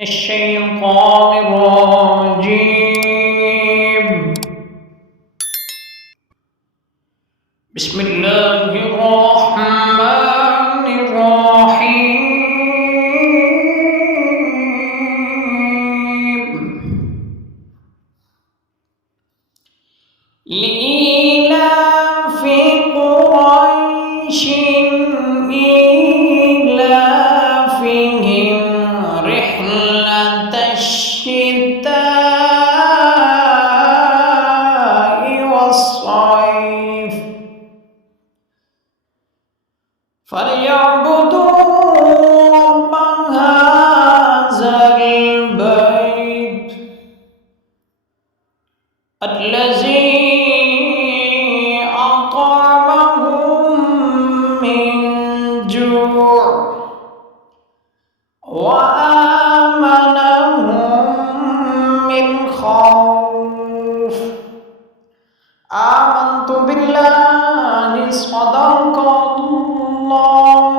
الشيطان الرجيم. بسم الله الرحمن الرحيم. لإيلاف قريش إيلافهم رحلة الشتاء والصيف فليعبدوا رب هذا البيت الذي أطعمهم من جوع وآمنهم من خوف. آمنت بالله صدق الله